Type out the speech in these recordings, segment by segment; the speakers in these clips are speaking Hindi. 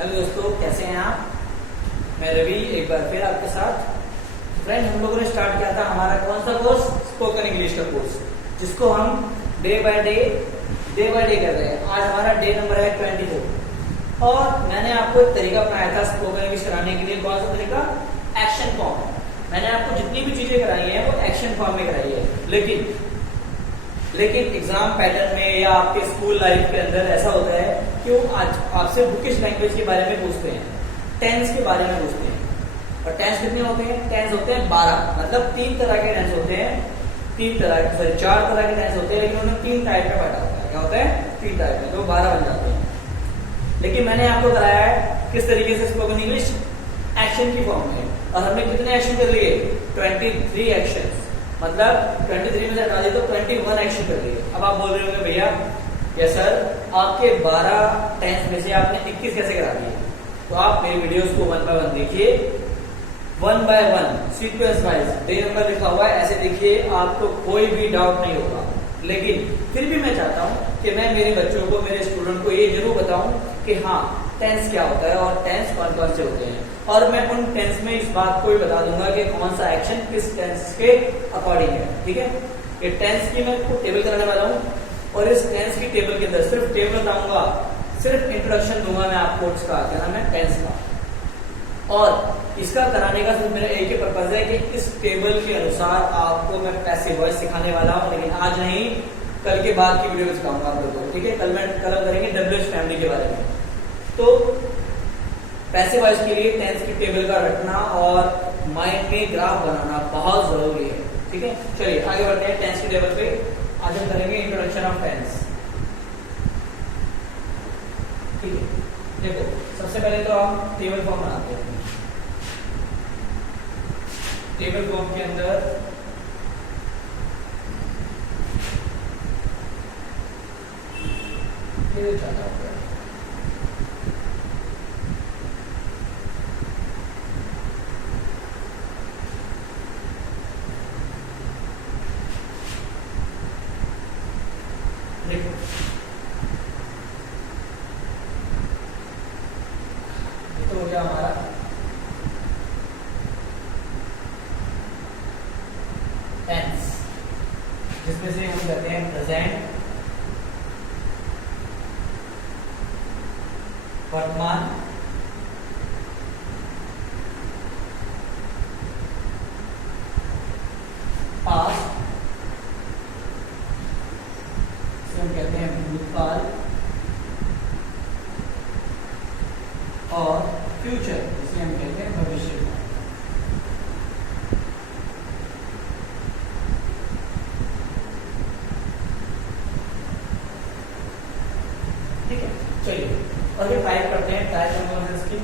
हेलो दोस्तों, कैसे हैं आप। मैं रवि एक बार फिर आपके साथ। फ्रेंड, हम लोगों ने स्टार्ट किया था हमारा कौन सा कोर्स, स्पोकन इंग्लिश का कोर्स, जिसको हम डे बाय डे कर रहे हैं। आज हमारा डे नंबर है 24 और मैंने आपको एक तरीका अपनाया था स्पोकन इंग्लिश कराने के लिए। कौन सा तरीका? Action form. मैंने आपको जितनी भी चीजें कराई हैं वो एक्शन फॉर्म में कराई है, लेकिन एग्जाम पैटर्न में या आपके स्कूल लाइफ के अंदर ऐसा होता है कि वो आज आपसे बुकिश लैंग्वेज के बारे में पूछते हैं, टेंस के बारे में पूछते हैं। और टेंस कितने होते हैं? टेंस होते हैं 12, मतलब 3 तरह के टेंस होते हैं। 4 तरह के टेंस होते हैं, लेकिन उन्हें 3 टाइप में बांटा होता है। क्या होता है? 3 टाइप में, तो 12 बन जाते हैं। लेकिन मैंने आपको कराया है किस तरीके से स्पोकन इंग्लिश, एक्शन की फॉर्म में। और हमने कितने एक्शन कर लिए? 23 एक्शन, मतलब 23 में से हटा दिए तो 21 एक्शन कर लिए। अब आप बोल रहे होंगे भैया या सर आपके 12 टेंस में से आपने 21 कैसे करा दिए? तो आप मेरी वीडियोस को 1 बाय 1 देखिए, 1 by 1 sequence wise. Day number लिखा हुआ है, ऐसे देखिए, आपको कोई भी डाउट नहीं होगा। लेकिन फिर भी मैं चाहता हूं कि मैं मेरे बच्चों को, मेरे स्टूडेंट को ये जरूर बताऊं कि हाँ, टेंस क्या होता है और टेंस कौन कौन से होते हैं। और मैं उन टेंस में इस बात को भी बता दूंगा कि कौन सा एक्शन किस टेंस के अकॉर्डिंग है। ठीक है, ये टेंस की मैं आपको टेबल कराने वाला हूँ और इस टेंस की टेबल के अंदर सिर्फ टेबल बताऊंगा, सिर्फ इंट्रोडक्शन दूंगा मैं आपको इसका, क्या नाम है, टेंस का। और इसका कराने का सिर्फ मेरा एक ही पर्पज है कि इस टेबल के अनुसार आपको मैं पैसिव वॉइस सिखाने वाला हूँ। लेकिन आज नहीं, कल के बाद की वीडियो में सिखाऊंगा आप लोगों को। ठीक है, कल हम करेंगे WH फैमिली के बारे में। तो पैसिव वॉइस के लिए टेंस की टेबल का रखना और माइंड में ग्राफ बनाना बहुत जरूरी है। ठीक है, चलिए आगे बढ़ते हैं टेंस की टेबल पे। आज हम करेंगे इंट्रोडक्शन ऑफ टेंस। ठीक है, देखो सबसे पहले तो हम टेबल फॉर्म बनाते हैं। टेबल फॉर्म के अंदर ये चाहता हूं तो हो गया हमारा टेंस, जिसमें से हम कहते हैं प्रेजेंट, वर्तमान, पास्ट, इसे हम कहते हैं भूतकाल, और फ्यूचर, जिसे हम कहते हैं भविष्य। ठीक है, चलिए और ये टाइप करते हैं। टाइप कौन से इसकी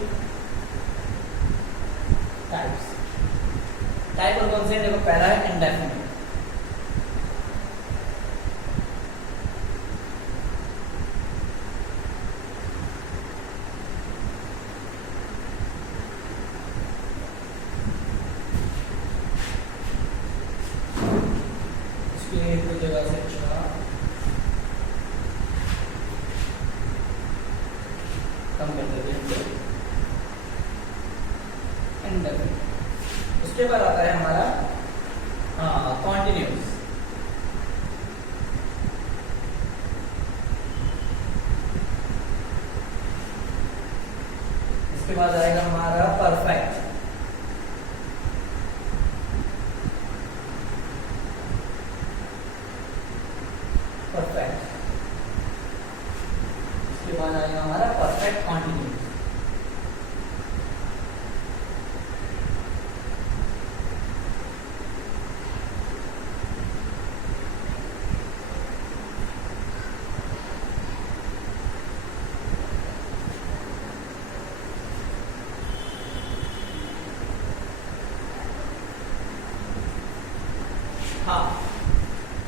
टाइप और कौन से? देखो पहला है इंडेफिनिट। कोई जगह से अच्छा कम कर देते हैं। उसके बाद आता है हमारा कॉन्टिन्यूस। इसके बाद आएगा हमारा परफेक्ट। इसके बाद आएगा हमारा परफेक्ट कॉन्टिन्यूस। हाँ,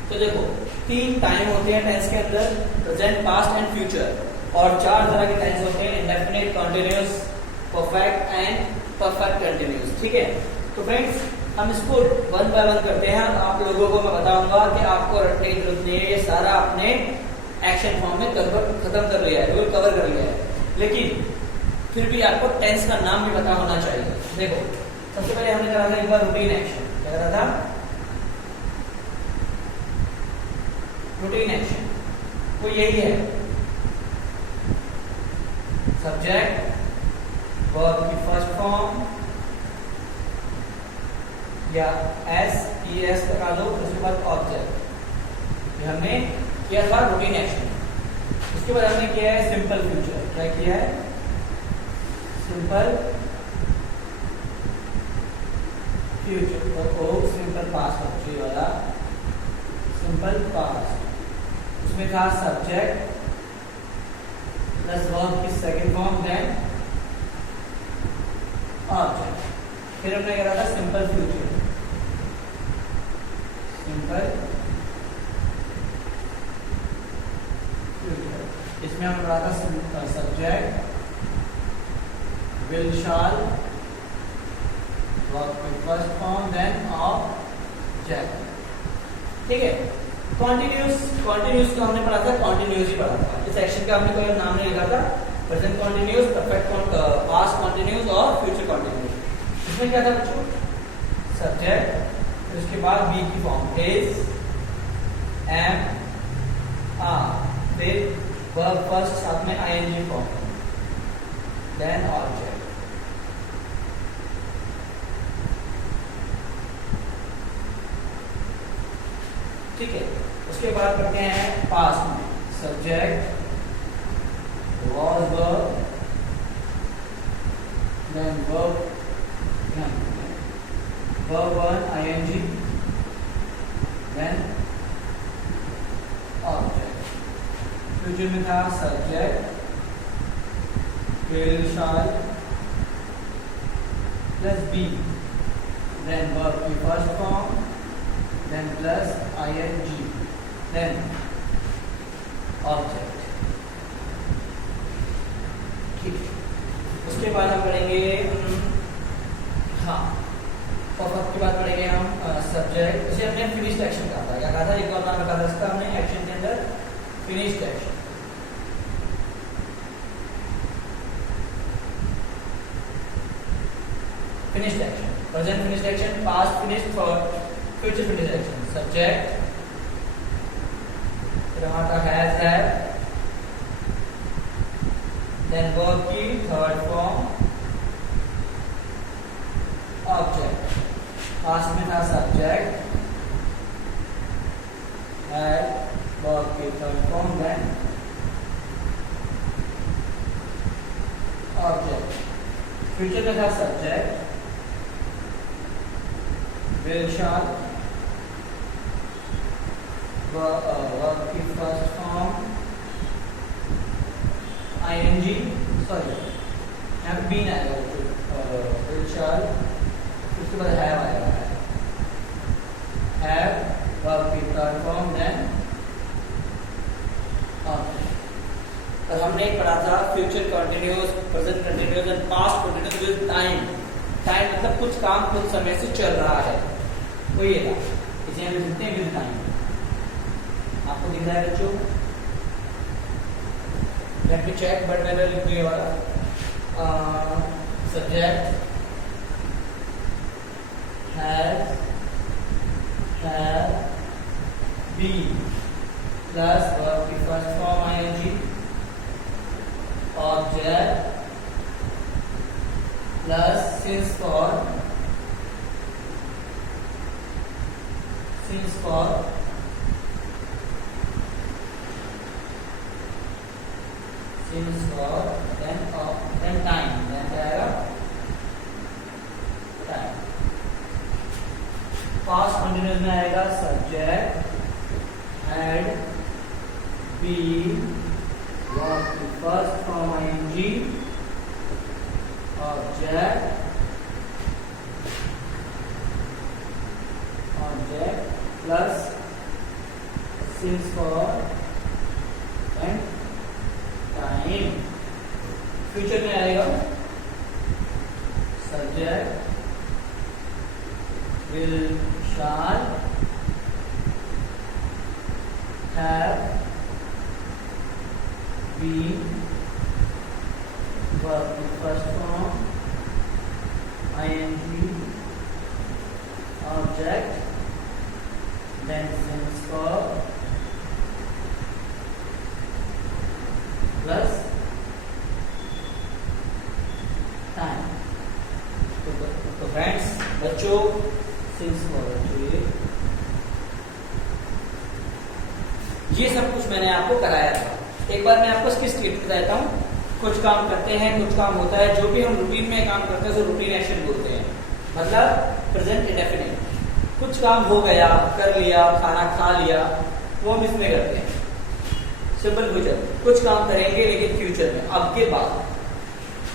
तो देखो 3 टाइम होते हैं टेंस के अंदर, प्रेजेंट, पास्ट एंड फ्यूचर। और 4 तरह के टेंस होते हैं, indefinite, continuous, perfect and perfect continuous. ठीक है, तो फ्रेंड्स हम इसको 1 बाय 1 करते हैं। आप लोगों को मैं बताऊंगा कि आपको रटने की जरूरत नहीं है, ये सारा आपने एक्शन फॉर्म में खत्म कर लिया है, बिल्कुल कवर कर लिया है। लेकिन फिर भी आपको टेंस का नाम भी पता होना चाहिए। देखो सबसे पहले हमने करा था एक बार रूटीन एक्शन, क्या करा था? रूटीन एक्शन वो यही है, सब्जेक्ट वर्ब की फर्स्ट फॉर्म या एस लगा दो, उसके बाद ऑब्जेक्ट। ये हमने किया था रूटीन एक्शन। उसके बाद हमने किया है सिंपल फ्यूचर। क्या किया है? सिंपल फ्यूचर ओ सिंपल पास्ट बच्चे वाला सिंपल पास्ट। उसमें था सब्जेक्ट प्लस वर्ब की सेकंड फॉर्म देन ऑब्जेक्ट। फिर हमने करा था सिंपल फ्यूचर, सिंपल फ्यूचर। इसमें हम करा था सब्जेक्ट विल शाल वर्ब की फर्स्ट फॉर्म देन ऑब्जेक्ट। ठीक है। कॉन्टिन्यूस तो हमने पढ़ा था, कॉन्टिन्यूस ही पढ़ा था। इस सेक्शन का हमने कोई नाम नहीं लिखा था, present continuous, perfect past continuous और फ्यूचर कॉन्टिन्यूस। इसमें क्या था बच्चों? सब्जेक्ट, फिर उसके बाद बी की फॉर्म इज, एम, आर, फिर वर्ब फर्स्ट साथ में आईएनजी फॉर्म, देन ऑब्जेक्ट। ठीक है। उसके बाद करते हैं पास्ट में, subject was verb then verb verb 1 ing then object। Future में था subject will shall plus be then verb की first form then plus ing then object। उसके बाद हम पढ़ेंगे परफेक्ट के बाद पढ़ेंगे हम सब्जेक्ट। इसे हमने फिनिश्ड एक्शन कहा था। क्या कहा था? एक और नाम रखा था इसका हमने एक्शन के अंदर, finished action. Finished action, present finished action, past finished, future finished action. Subject, फिर हमारा हैज है, then verb की थर्ड फॉर्म, ऑब्जेक्ट। पास्ट में था सब्जेक्ट, had, verb की third form, then object. Future में था सब्जेक्ट will shall, verb की फर्स्ट फॉर्म ing, सॉरी यहाँ पे बीन आएगा, will shall, उसके बाद have आएगा, have verb की थर्ड फॉर्म देन ऑब्जेक्ट। और हमने एक पढ़ा था future continuous, present continuous and past continuous with time. Time मतलब कुछ काम कुछ समय से चल रहा है, वो ये था। इसे हम लिखते हैं विद टाइम। आपको दिख रहा है बच्चों? Let me check, but मैंने लिख दिया वाला subject has, have, been plus verb की first form ing, object plus since for, since for then time, then क्या आएगा? टाइम। पास्ट कंटिन्यूअस में आएगा सब्जेक्ट had, been, verb की first form ing, object plus since for and time. Future में आएगा subject will shall have been verb in first form, ing, object, then since verb plus time. तो फ्रेंड्स बच्चों सिंस verb ये सब कुछ मैंने आपको कराया था। एक बार मैं आपको इसकी स्टेट बताता हूँ। कुछ काम करते हैं, कुछ काम होता है, जो भी हम रूटीन में काम करते हैं उसे रूटीन एक्शन बोलते हैं, मतलब प्रेजेंट इंडेफिनिट। कुछ काम हो गया, कर लिया, खाना खा लिया, वो हम इसमें करते हैं सिंपल फ्यूचर। कुछ काम करेंगे लेकिन फ्यूचर में, अब के बाद।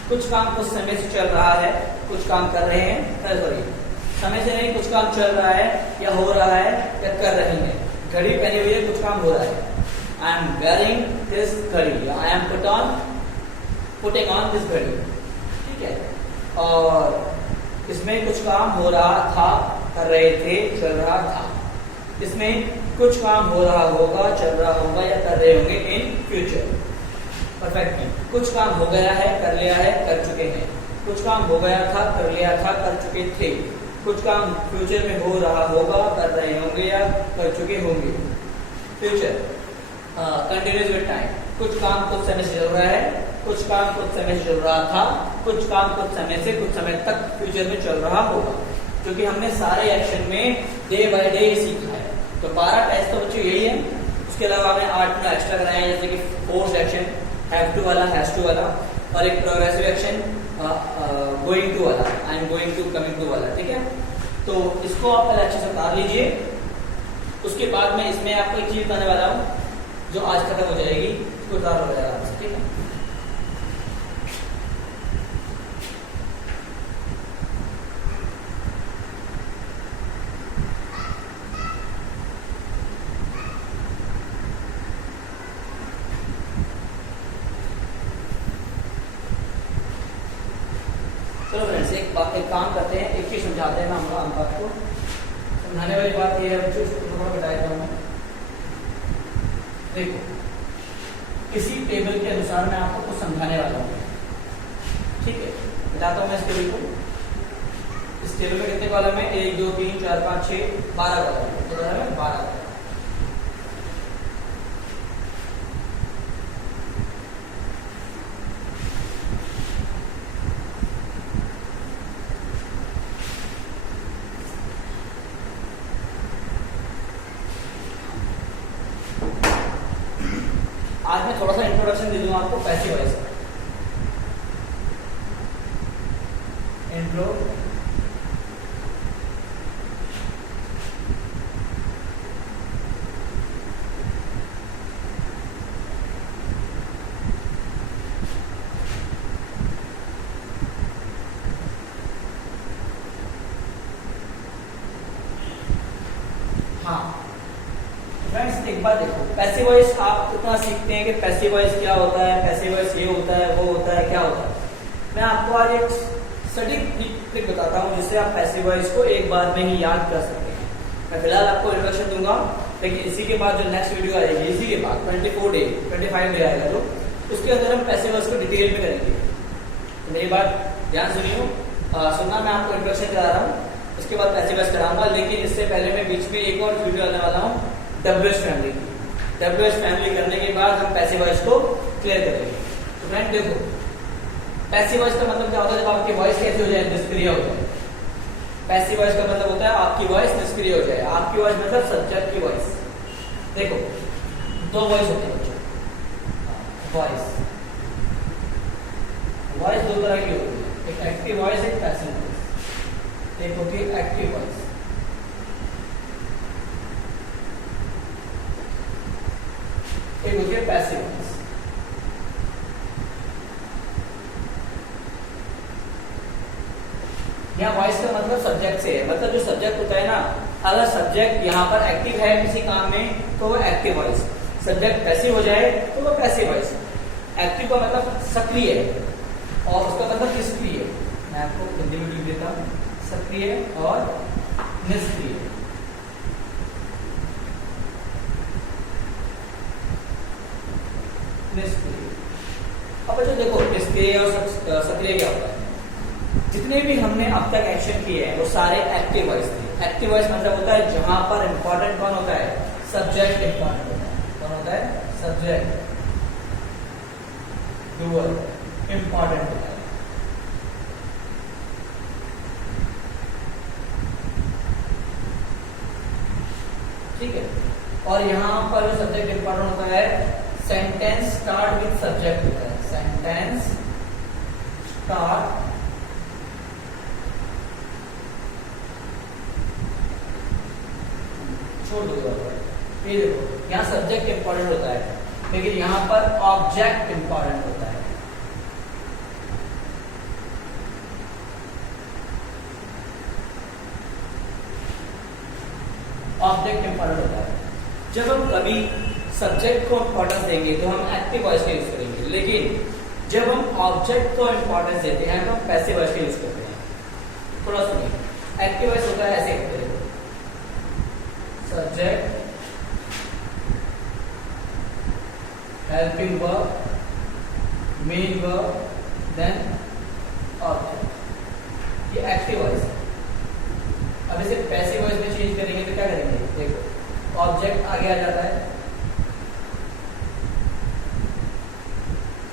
कुछ काम कुछ समय से चल रहा है, कुछ काम कर रहे हैं, सॉरी समय से नहीं, कुछ काम चल रहा है या हो रहा है या कर रही है। घड़ी पहनी हुई है, कुछ काम हो रहा है। आई एम वेयरिंग दिस घड़ी, I am putting on this घड़ी, ठीक है। और इसमें कुछ काम हो रहा था, कर रहे थे, चल रहा था। इसमें कुछ काम हो रहा होगा, चल रहा होगा या कर रहे होंगे इन फ्यूचर, परफेक्ट में। कुछ काम हो गया है, कर लिया है, कर चुके हैं। कुछ काम हो गया था, कर लिया था, कर चुके थे। कुछ काम फ्यूचर में हो रहा होगा, कर रहे होंगे या कर चुके होंगे। Future continuous with time. कुछ काम कुछ समय से चल रहा है, कुछ काम कुछ समय से चल रहा था, कुछ काम कुछ समय से कुछ समय तक फ्यूचर में चल रहा होगा। क्योंकि हमने सारे एक्शन में डे बाय डे सीखा है। तो 12 टेस्ट तो बच्चों यही है। उसके अलावा हमें 8 में एक्स्ट्रा कराए हैं, जैसे कि फोर्स एक्शन, हैव टू वाला, हैज टू वाला, और एक प्रोग्रेसिव एक्शन गोइंग टू वाला, I am going to, coming to वाला, ठीक है। तो इसको आप पहले अच्छे से उतार लीजिए। उसके बाद में इसमें आपको एक चीज बताने वाला हूँ जो आज खत्म हो जाएगी, उसको उतार हो जाएगा आपसे, ठीक है। चलो फ्रेंड्स एक काम करते हैं, एक चीज समझाते हैं ना हम आपको। समझाने वाली बात ये है बच्चों, थोड़ा बताया हूँ। देखो किसी टेबल के अनुसार मैं आपको कुछ समझाने वाला हूँ, ठीक है। बताता हूँ मैं इस टेबल को। इस टेबल में कितने कॉलम है? 1 2 3 4 5 6 12 कॉलम है। तो 12। आज मैं थोड़ा सा इंट्रोडक्शन दे दूंगा आपको पैसिव वॉइस का। इंट्रो हाँ फ्रेंड्स, एक बार देखो, पैसिव वॉइस आप कितना सीखते हैं कि पैसिव वॉइस क्या होता है, पैसिव वॉइस ये होता है, वो होता है, क्या होता है। मैं आपको आज एक सटीक ट्रिक बताता हूँ जिससे आप पैसिव वॉइस को एक बार में ही याद कर सकते हैं। मैं फिलहाल आपको इंट्रोडक्शन दूंगा, लेकिन इसी के बाद जो नेक्स्ट वीडियो आएगी, इसी के बाद 24 डे 25 डे आएगा जो, उसके अंदर हम पैसिव वॉइस को डिटेल में करेंगे। तो मेरी बात ध्यान सुनियो, सुनना। मैं आपको इंट्रोडक्शन करा रहा हूँ, उसके बाद पैसिव वॉइस कराऊंगा। लेकिन इससे पहले मैं बीच में एक और वीडियो आने वाला हूँ WH फैमिली की। WH फैमिली करने के बाद हम पैसिव वॉइस को क्लियर करेंगे। तो फ्रेंड देखो, पैसिव वॉइस का मतलब क्या होता है? जब आपकी वॉइस कैसे हो जाए? निष्क्रिय हो जाए। पैसिव वॉइस का मतलब होता है आपकी वॉइस निष्क्रिय हो जाए। आपकी वॉइस मतलब सब्जेक्ट की वॉइस। देखो, दो वॉइस होते हैं बच्चों। वॉइस दो तरह की होती है, एक एक्टिव वॉइस, एक पैसिव वॉइस। एक होती है एक्टिव वॉइस, एक होती है पैसिव वॉइस। यहाँ वॉइस का मतलब सब्जेक्ट से है, मतलब जो सब्जेक्ट होता है ना, अगर सब्जेक्ट यहाँ पर एक्टिव है किसी काम में तो वो एक्टिव वॉइस, सब्जेक्ट पैसिव हो जाए तो वो पैसिव वॉइस। एक्टिव का मतलब सक्रिय है और उसका मतलब निष्क्रिय। मैं आपको हिंदी में लिख देता हूँ, सक्रिय और निष्क्रिय। अब बच्चों देखो निष्क्रिय और सक्रिय क्या होता है। जितने भी हमने अब तक एक्शन किए हैं वो सारे एक्टिव वॉइस थे। एक्टिव वॉइस मतलब होता है जहां पर इंपॉर्टेंट कौन होता है, सब्जेक्ट इंपॉर्टेंट होता है। कौन होता है, सब्जेक्ट, डूअर इंपॉर्टेंट होता है। ठीक है, और यहां पर जो सब्जेक्ट इंपॉर्टेंट होता है, सेंटेंस स्टार्ट विद सब्जेक्ट होता है। सेंटेंस स्टार्ट छोड़ दो, ये देखो यहाँ सब्जेक्ट इंपॉर्टेंट होता है लेकिन यहाँ पर ऑब्जेक्ट इंपॉर्टेंट होता है। ऑब्जेक्ट इंपॉर्टेंट होता है। जब हम कभी सब्जेक्ट को इंपॉर्टेंस देंगे तो हम एक्टिव वॉइस का यूज करेंगे, लेकिन जब हम ऑब्जेक्ट को इंपॉर्टेंस देते हैं तो हम पैसिव वॉइस का यूज करते हैं। थोड़ा सुनिए, एक्टिव वॉइस होता है ऐसे करते हैं, subject, helping verb, main verb, then object. ये एक्टिव वॉइस है। अब इसे पैसिव वॉइस में चेंज करेंगे तो क्या करेंगे, देखो ऑब्जेक्ट आगे आ जाता है,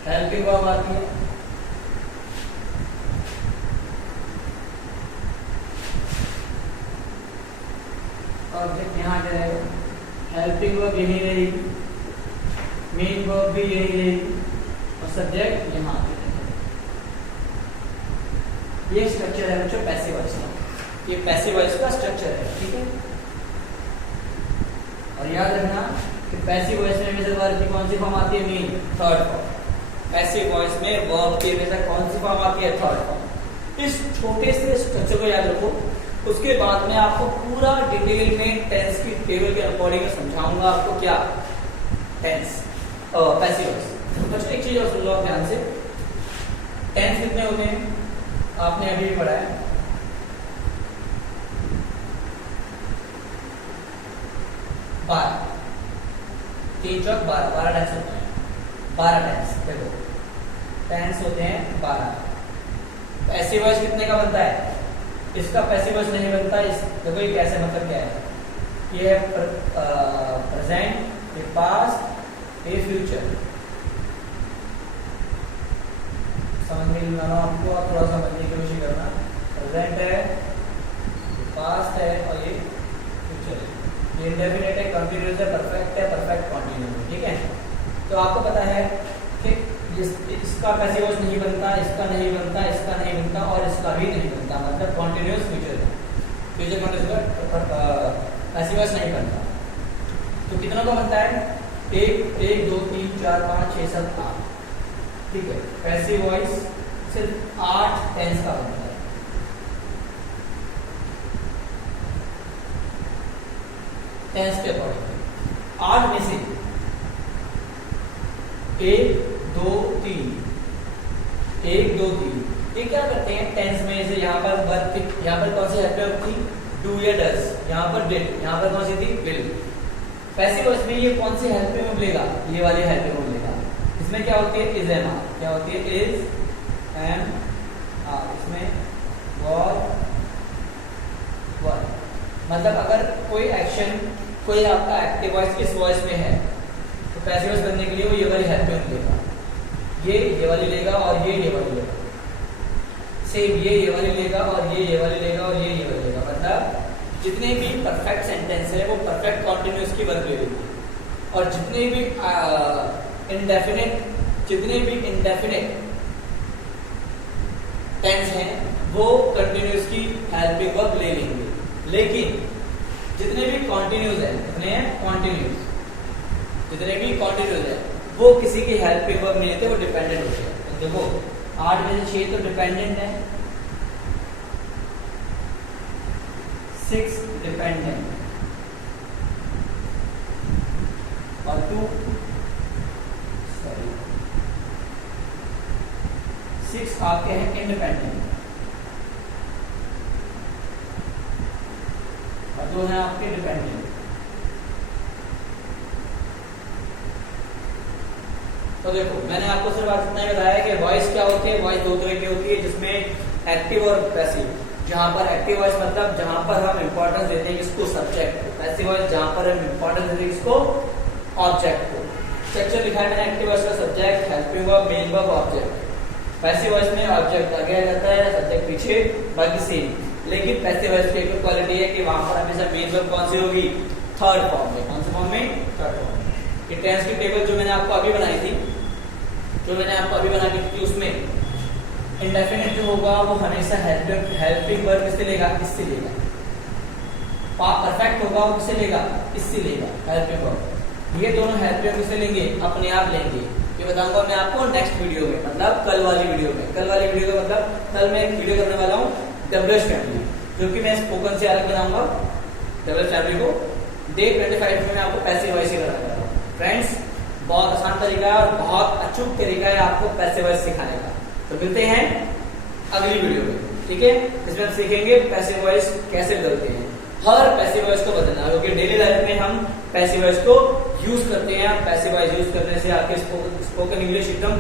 हेल्पिंग वर्ब आती है, ऑब्जेक्ट यहाँ आ जाएगा, हेल्पिंग वर्ब यही रहेगी, मेन वर्ब भी यही रहेगी और सब्जेक्ट यहाँ आ जाएगा। ये स्ट्रक्चर है बच्चों पैसिव वॉइस का। ये पैसिव वॉइस का स्ट्रक्चर है, ठीक है। और याद रखना कि पैसिव वॉइस में हमेशा वर्ब की कौन सी फॉर्म आती है, main, third form. Passive voice में वर्ब की हमेशा कौन सी फॉर्म आती है, थर्ड फॉर्म। इस छोटे से स्ट्रक्चर को याद रखो, उसके बाद में आपको पूरा डिटेल में टेंस की टेबल के अकॉर्डिंग समझाऊंगा आपको क्या टेंस पैसिव वॉइस। बच्चों एक चीज और सुन लो आप ध्यान से, टेंस कितने होते हैं आपने अभी भी पढ़ा है, 12, 3 चौक 12, 12 टेंस होते हैं। 12 टेंस, देखो टेंस होते हैं 12। पैसिव वॉइस कितने का बनता है, इसका पैसिव वॉइस नहीं बनता। इस देखो ये कैसे, मतलब क्या है, ये है प्रेजेंट, ये पास्ट, ये फ्यूचर। समझ में ना आपको, आप थोड़ा समझने की कोशिश करना। प्रेजेंट है, पास्ट है और ये फ्यूचर है। ये इंडेफिनिट है, कंटिन्यूअस है, परफेक्ट है, परफेक्ट कंटिन्यूअस है, ठीक है। तो आपको पता है कि इसका पैसिव वॉइस नहीं बनता, इसका नहीं बनता, इसका नहीं बनता और इसका भी नहीं बनता, मतलब कॉन्टिन्यूअस फ्यूचर पैसिव वॉइस नहीं बनता। तो कितना का बनता है, 1, 2, 3, 4, 5, 6, 7, 8, ठीक है। पैसिव वॉइस सिर्फ 8 टेंस का बनता है। टेंस के अकॉर्डिंग 8 में से 1, 2, 3, 1, 2, 3, ये क्या करते हैं टेंस में से, यहाँ पर वर्ब, यहाँ पर कौन सी हेल्प वर्ब थी, डू या डज, यहाँ पर डिड, यहाँ पर कौन सी थी, विल। पैसिव वॉइस में ये कौन सी हेल्प में मिलेगा, ये वाली हेल्प में मिलेगा। इसमें क्या होती है, इज एम आर, क्या होती है, इज एम आर, इसमें वॉज, मतलब अगर कोई एक्शन, कोई आपका एक्टिव वॉइस इस वॉइस में है तो पैसिव वॉइस बनने के लिए वो ये वाली हेल्प में लेगा, ये वाली लेगा और ये वाली लेगा, सेम ये वाली लेगा और ये वाली लेगा और ये वाली लेगा। मतलब जितने भी परफेक्ट सेंटेंस है वो परफेक्ट कॉन्टिन्यूअस की वर्ब ले लेगी, और जितने भी इंडेफिनिट टेंस हैं वो कंटिन्यूअस की हेल्पिंग वर्ब ले लेंगे। लेकिन जितने भी कॉन्टिन्यूअस है, कितने हैं कॉन्टिन्यूअस, जितने भी कॉन्टिन्यूअस है वो किसी की हेल्पिंग वर्ब नहीं लेते, वो डिपेंडेंट होते हैं। तो देखो 8 में से 6 तो डिपेंडेंट है, 6 डिपेंडेंट और 6 आपके हैं इंडिपेंडेंट और 2 हैं आपके डिपेंडेंट। 6 तो देखो मैंने आपको सिर्फ आज इतना ही बताया कि वॉइस क्या होती है। वॉइस दो तरह की होती है, जिसमें एक्टिव और पैसिव। जहां पर एक्टिव वॉइस मतलब जहां पर हम इंपॉर्टेंस देते हैं किसको, सब्जेक्ट को। पैसिव वॉइस जहां पर हम इंपॉर्टेंस देते हैं किसको, ऑब्जेक्ट को। स्ट्रक्चर लिखा है मैंने, एक्टिव वॉइस का subject, helping verb, main verb, object. Passive voice में ऑब्जेक्ट आगे आ जाता है, सब्जेक्ट पीछे, बाकी सेम। लेकिन पैसिव वॉइस की एक क्वालिटी है कि वहां पर हमेशा मेन वर्ब कौन सी होगी, थर्ड फॉर्म में। कौन से फॉर्म में, थर्ड फॉर्म में। ये टेंस की टेबल जो मैंने आपको अभी बनाई थी, उसमें इंडेफिनिट जो होगा वो हमेशा हेल्पिंग वर्ब किससे लेगा, इससे लेगा। परफेक्ट होगा वो किससे लेगा, इससे लेगा, हेल्पिंग वर्ब। ये दोनों हेल्पिंग किससे लेंगे, अपने आप लेंगे। ये बताऊंगा मैं आपको नेक्स्ट वीडियो में, मतलब कल वाली वीडियो में। कल वाली वीडियो का मतलब कल मैं एक वीडियो करने वाला हूँ डब्ल्यूएच फैमिली, जो कि मैं स्पोकन से अलग बनाऊंगा डब्ल्यूएच फैमिली को। डे 25 में मैं आपको पैसिव वॉइस कराने वाला हूँ। फ्रेंड्स बहुत आसान तरीका है और बहुत अचूक तरीका है आपको पैसिव वॉइस सिखाने का। तो मिलते हैं अगली वीडियो में, ठीक है। इसमें हम सीखेंगे पैसिव वॉइस कैसे बदलते हैं, हर पैसिव वॉइस को बदलना, क्योंकि डेली लाइफ में हम पैसिव वॉइस को यूज करते हैं। पैसिव वॉइस यूज करने से आपके स्पोकन इंग्लिश एकदम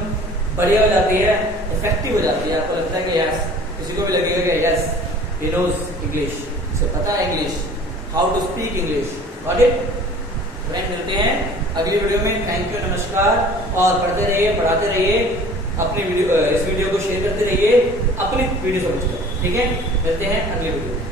बढ़िया हो जाती है, इफेक्टिव हो जाती है। आपको लगता है कि यस, किसी को भी लगेगा कि यस ही नोज इंग्लिश, इसे पता है English, how to speak English. Got it. Friend मिलते हैं अगली वीडियो में। थैंक यू, नमस्कार। और पढ़ते रहिए, पढ़ाते रहिए, अपनी वीडियो, इस वीडियो को शेयर करते रहिए, अपनी वीडियो समझकर, ठीक है। मिलते हैं अगली वीडियो में।